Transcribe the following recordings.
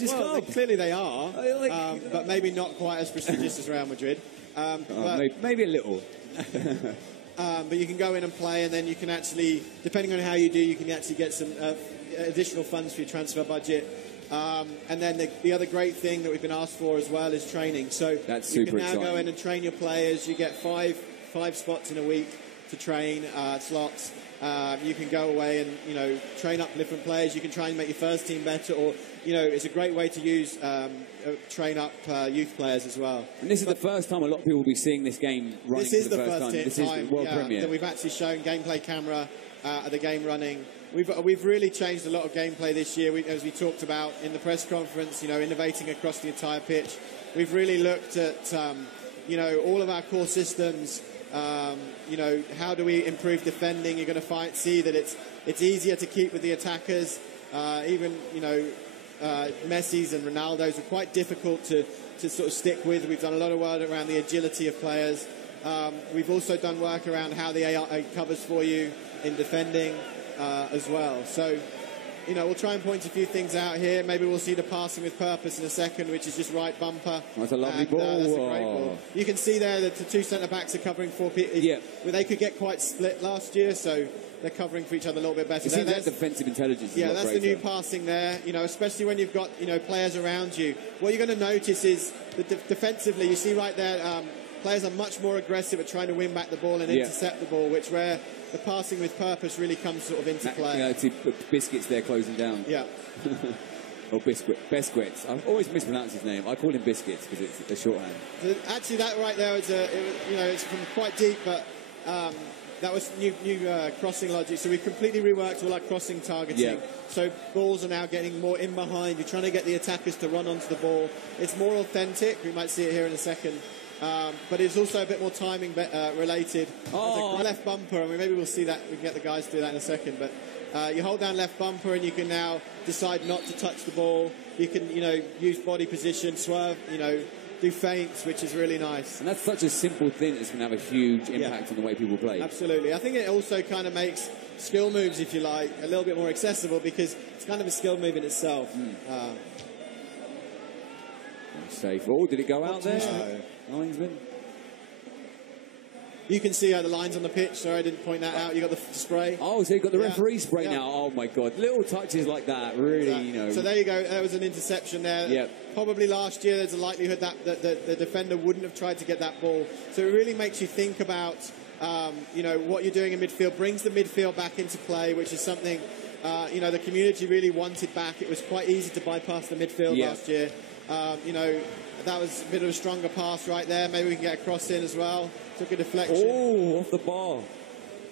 Well, clearly they are, but maybe not quite as prestigious as Real Madrid. Maybe a little. But you can go in and play, and then you can actually, depending on how you do, you can actually get some additional funds for your transfer budget. And then the other great thing that we've been asked for as well is training. So that's you super can now exciting. go in and train your players. You get five spots in a week to train, slots. You can go away and, train up different players. You can try and make your first team better, or, it's a great way to use, train up youth players as well. And this is the first time a lot of people will be seeing this game running This is for the the first time. This is the world premiere. that we've actually shown gameplay camera of the game running. We've really changed a lot of gameplay this year, as we talked about in the press conference, innovating across the entire pitch. We've really looked at, all of our core systems. How do we improve defending? You're going to see that it's easier to keep with the attackers. Even, Messi's and Ronaldo's are quite difficult to sort of stick with. We've done a lot of work around the agility of players. We've also done work around how the AI covers for you in defending as well. So, we'll try and point a few things out here. Maybe we'll see the passing with purpose in a second, which is just right bumper. That's a lovely ball. That's a great ball. You can see there that the two centre-backs are covering four people. Yeah. Well, they could get quite split last year, so they're covering for each other a little bit better. You see that defensive intelligence is that's the new passing there, especially when you've got, players around you. What you're going to notice is that defensively, you see right there, players are much more aggressive at trying to win back the ball and intercept the ball, where the passing with purpose really comes sort of into play. See Biscuits there closing down. Yeah. Or Biscuits. I always mispronounce his name. I call him Biscuits because it's a shorthand. So actually, that right there is it's from quite deep, but that was new crossing logic. So we've completely reworked all our crossing targeting. Yeah. So balls are now getting more in behind. You're trying to get the attackers to run onto the ball. It's more authentic. We might see it here in a second. But it's also a bit more timing related. Oh. Left bumper, and maybe we'll see that. We can get the guys to do that in a second. But you hold down left bumper, and you can now decide not to touch the ball. You can, use body position, swerve, do feints, which is really nice. And that's such a simple thing that's going to have a huge impact on the way people play. Absolutely. I think it also kind of makes skill moves, if you like, a little bit more accessible because it's kind of a skill move in itself. Safe. Oh, did it go out there? No. Linesman. You can see the lines on the pitch. Sorry, I didn't point that out. You got the spray. Oh, so you've got the referee spray now. Oh, my God. Little touches like that, really, So there you go. There was an interception there. Yep. Probably last year there's a likelihood that the defender wouldn't have tried to get that ball. So it really makes you think about, what you're doing in midfield. Brings the midfield back into play, which is something, the community really wanted back. It was quite easy to bypass the midfield last year. That was a bit of a stronger pass right there. Maybe we can get a cross in as well. Took a deflection. Oh, off the bar.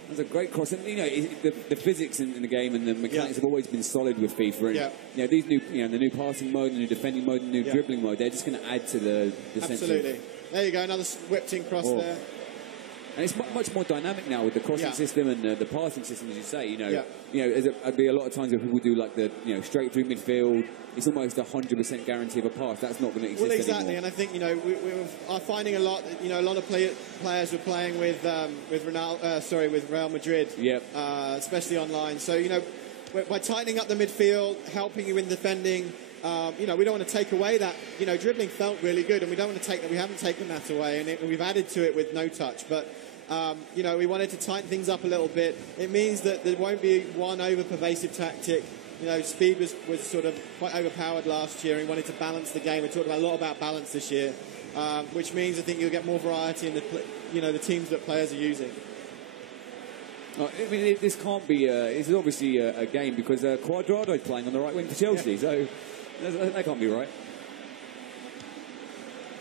That's a great cross. And, the physics in the game and the mechanics have always been solid with FIFA. And, these new, the new passing mode, the new defending mode, the new dribbling mode, they're just going to add to the sense of... Absolutely. There you go, another whipped-in cross there. And it's much more dynamic now with the crossing system and the passing system, as you say. There'd be a lot of times where people do like the straight through midfield. It's almost 100% guarantee of a pass. That's not going to exist anymore. Well, exactly, anymore. and I think we are finding a lot. A lot of players were playing with Real Madrid. Especially online. So by tightening up the midfield, helping you in defending. We don't want to take away that. Dribbling felt really good, and we don't want to take that. We haven't taken that away, and we've added to it with no touch. But we wanted to tighten things up a little bit. It means that there won't be one over-pervasive tactic. Speed was sort of quite overpowered last year, and we wanted to balance the game. We talked a lot about balance this year, which means I think you'll get more variety in the teams that players are using. I mean, this can't be. This is obviously a game because Cuadrado is playing on the right wing for Chelsea, so that can't be right.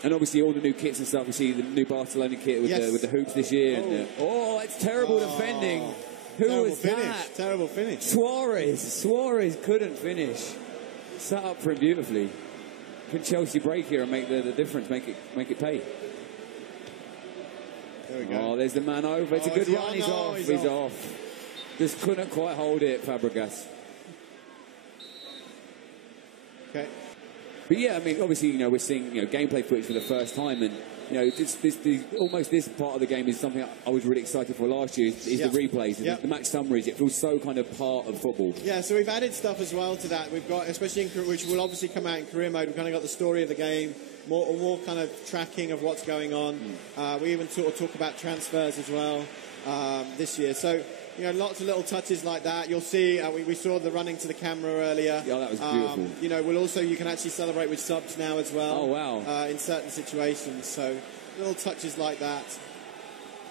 And obviously all the new kits and stuff. We see the new Barcelona kit with the hoops this year. And, it's terrible defending. Who was that? Terrible finish. Suarez couldn't finish. Set up for him beautifully. Could Chelsea break here and make the difference? Make it pay. There we go. Oh, there's the man over. It's a good run. He's off. He's off. Just couldn't quite hold it, Fabregas. Okay. But yeah, I mean, obviously, we're seeing gameplay footage for the first time, and you know, almost this part of the game is something I was really excited for last year. Is the replays, the match summaries. It feels so kind of part of football. Yeah, so we've added stuff as well to that. We've got, especially in which will obviously come out in career mode. We've kind of got the story of the game, more kind of tracking of what's going on. We even sort of talk about transfers as well this year. So, you know, lots of little touches like that. You'll see, we saw the running to the camera earlier. Yeah, that was beautiful. You know, you can actually celebrate with subs now as well. Oh, wow. In certain situations. So, little touches like that.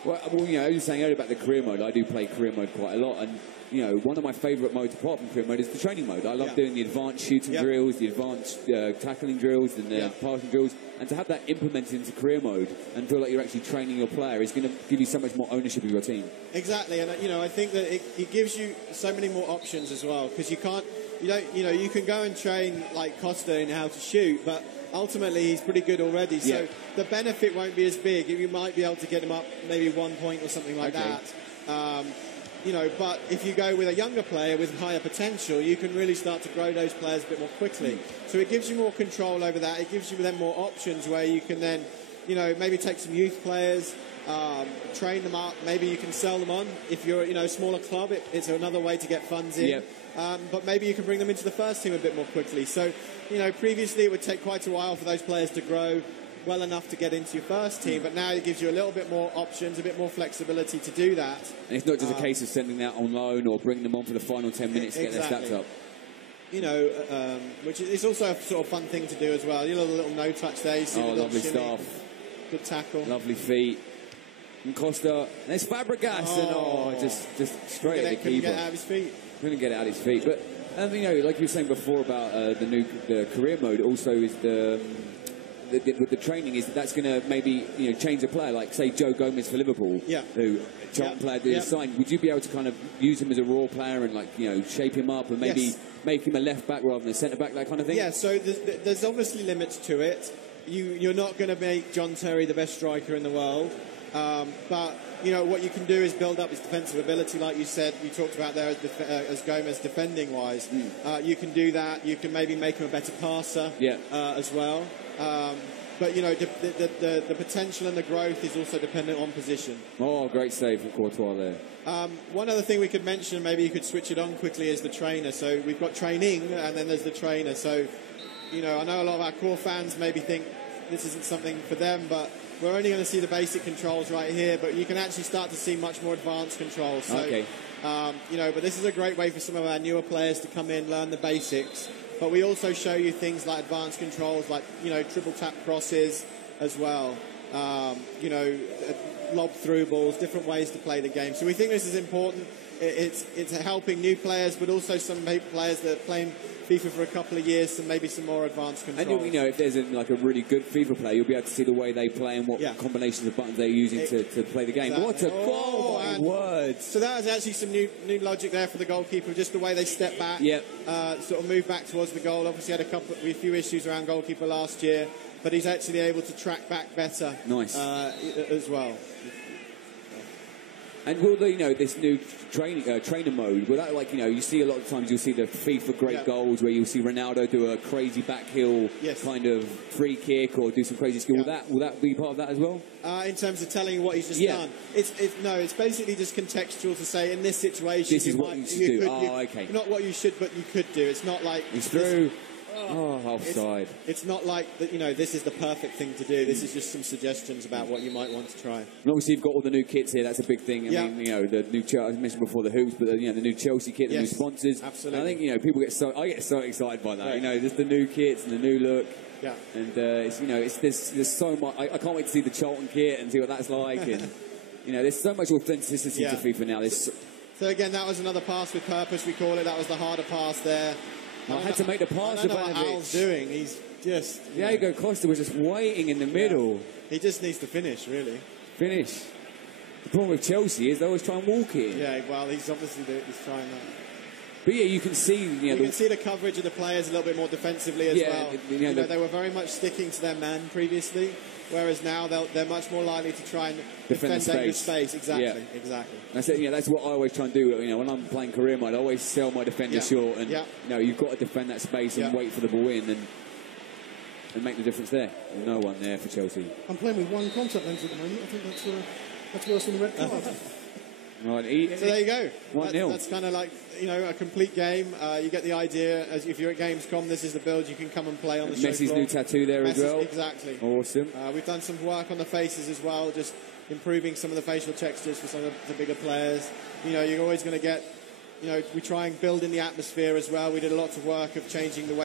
Well, you know, I was saying earlier about the career mode. I do play career mode quite a lot, and you know, one of my favourite modes apart from career mode is the training mode. I love doing the advanced shooting drills, the advanced tackling drills, and the passing drills, and to have that implemented into career mode and feel like you're actually training your player is going to give you so much more ownership of your team. Exactly, and you know, I think that it gives you so many more options as well, because you can go and train like Costa in how to shoot, but ultimately he's pretty good already, so the benefit won't be as big. You might be able to get him up maybe 1 point or something like that. You know, but if you go with a younger player with higher potential, you can really start to grow those players a bit more quickly. So it gives you more control over that. It gives you then more options where you can then, you know, maybe take some youth players, train them up. Maybe you can sell them on. If you're, you know, a smaller club, it's another way to get funds in. But maybe you can bring them into the first team a bit more quickly. So, you know, previously it would take quite a while for those players to grow well enough to get into your first team, but now it gives you a little bit more options, a bit more flexibility to do that. And it's not just a case of sending that on loan or bringing them on for the final 10 minutes to get their stats up. You know, which is also a sort of fun thing to do as well. You know, the little no-touch there. You see the lovely shimmy, stuff. Good tackle. Lovely feet. And Costa, there's Fabregas, and just straight at the keeper. Couldn't get out of his feet. Couldn't get out of his feet. But, you know, like you were saying before about the career mode, also is the training is that's going to maybe, you know, change a player, like say Joe Gomez for Liverpool, who Charlton player did sign. Would you be able to kind of use him as a raw player and, like, you know, shape him up and maybe make him a left back rather than a centre back, that kind of thing? Yeah. So there's obviously limits to it. You're not going to make John Terry the best striker in the world, but you know what you can do is build up his defensive ability, like you said. You talked about there as Gomez defending wise. You can do that. You can maybe make him a better passer as well. But, you know, the potential and the growth is also dependent on position. Oh, great save from Courtois there. One other thing we could mention, maybe you could switch it on quickly, is the trainer. So we've got training and then there's the trainer. So, you know, I know a lot of our core fans maybe think this isn't something for them, but we're only going to see the basic controls right here, but you can actually start to see much more advanced controls. So, you know, but this is a great way for some of our newer players to come in, learn the basics. But we also show you things like advanced controls, like, you know, triple tap crosses as well. You know, lob through balls, different ways to play the game. So we think this is important. It's helping new players, but also some players that are playing FIFA for a couple of years, and maybe some more advanced controls. And you know, if there's like a really good FIFA player, you'll be able to see the way they play and what combinations of buttons they're using to play the game. Exactly. What a goal, my words! So that was actually some new logic there for the goalkeeper, just the way they step back, sort of move back towards the goal. Obviously had a few issues around goalkeeper last year, but he's actually able to track back better. Nice. As well. And will the, you know, this new trainer mode, will that, like, you know, you see a lot of times you'll see the FIFA great goals where you'll see Ronaldo do a crazy back heel kind of free kick or do some crazy skill. Will that be part of that as well? In terms of telling you what he's just done? It's basically just contextual to say in this situation. This is what you should do. Okay. Not what you should, but you could do. It's not like... It's true. Offside. It's not like, you know, this is the perfect thing to do. This is just some suggestions about what you might want to try. And obviously, you've got all the new kits here. That's a big thing. I mean, you know, the new I mentioned before the hoops, but you know, the new Chelsea kit, the new sponsors. Absolutely. And I think, you know, I get so excited by that. Right. You know, just the new kits and the new look. Yeah. And it's, you know, there's so much. I can't wait to see the Charlton kit and see what that's like. And you know, there's so much authenticity to FIFA now. So again, that was another pass with purpose. We call it. That was the harder pass there. I had to make the pass to Ivanovic. What Al's doing, he's just... Diego Costa was just waiting in the middle. He just needs to finish, really. Finish. The problem with Chelsea is they always try and walk in. Yeah, well, he's obviously trying that. But yeah, you can see... You can see the coverage of the players a little bit more defensively as well. You know, they were very much sticking to their man previously, whereas now they're much more likely to try and defend space. Exactly, exactly. That's it. That's what I always try and do. You know, when I'm playing career mode, I always sell my defender short, and you know, you've got to defend that space and wait for the ball in. And and make the difference there. No one there for Chelsea. I'm playing with one contact lens at the moment. I think that's worse than the red card. Right, so there you go. 1-0. That's kind of like, you know, a complete game. You get the idea. As if you're at Gamescom, this is the build you can come and play on the show Messi's floor. new tattoo there as well. Exactly. Awesome. We've done some work on the faces as well, just improving some of the facial textures for some of the bigger players. You know, you're always going to get, you know, we try and build in the atmosphere as well. We did a lot of work of changing the way